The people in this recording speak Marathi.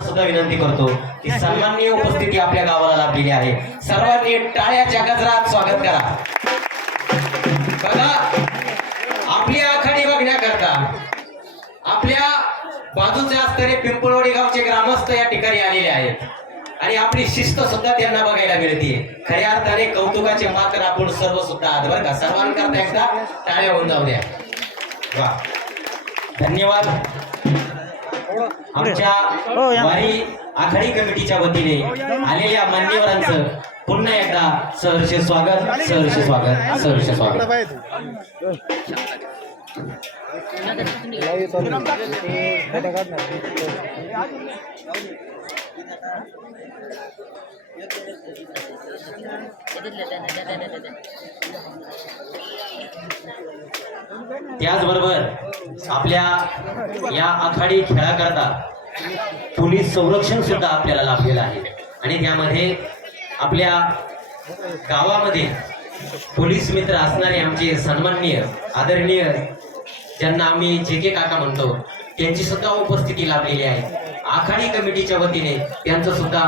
सुद्धा विनंती करतो की सन्माननीय उपस्थिती आपल्या गावाला लाभलेली आहे. सर्वांनी टाळ्याच्या गजरात स्वागत करा. बघा आपली आखाडी बघण्याकरता आपल्या बाजूच्या असणारे पिंपळवाडी गावचे ग्रामस्थ या ठिकाणी आलेले आहेत. आणि आपली शिस्त सुद्धा त्यांना बघायला मिळते खऱ्या अर्थाने कौतुकाचे मात्र आपण सर्व सुद्धा आहात बरं का? सर्वांकरता एकदा टाळ्या होऊन जाऊ द्या. वा. धन्यवाद. आमच्या वारी आखाडी कमिटीच्या वतीने आलेल्या मान्यवरांचं पुन्हा एकदा सहर्ष स्वागत सहर्ष स्वागत सहर्ष स्वागत. त्याचबरोबर आपल्या या आखाडी खेळाकरता पोलीस संरक्षण सुद्धा आपल्याला लाभलेलं आहे. आणि त्यामध्ये आपल्या गावामध्ये पोलीस मित्र असणारे आमचे सन्माननीय आदरणीय ज्यांना आम्ही जे के काका म्हणतो त्यांची सुद्धा उपस्थिती लाभलेली आहे. आखाडी कमिटीच्या वतीने त्यांचं सुद्धा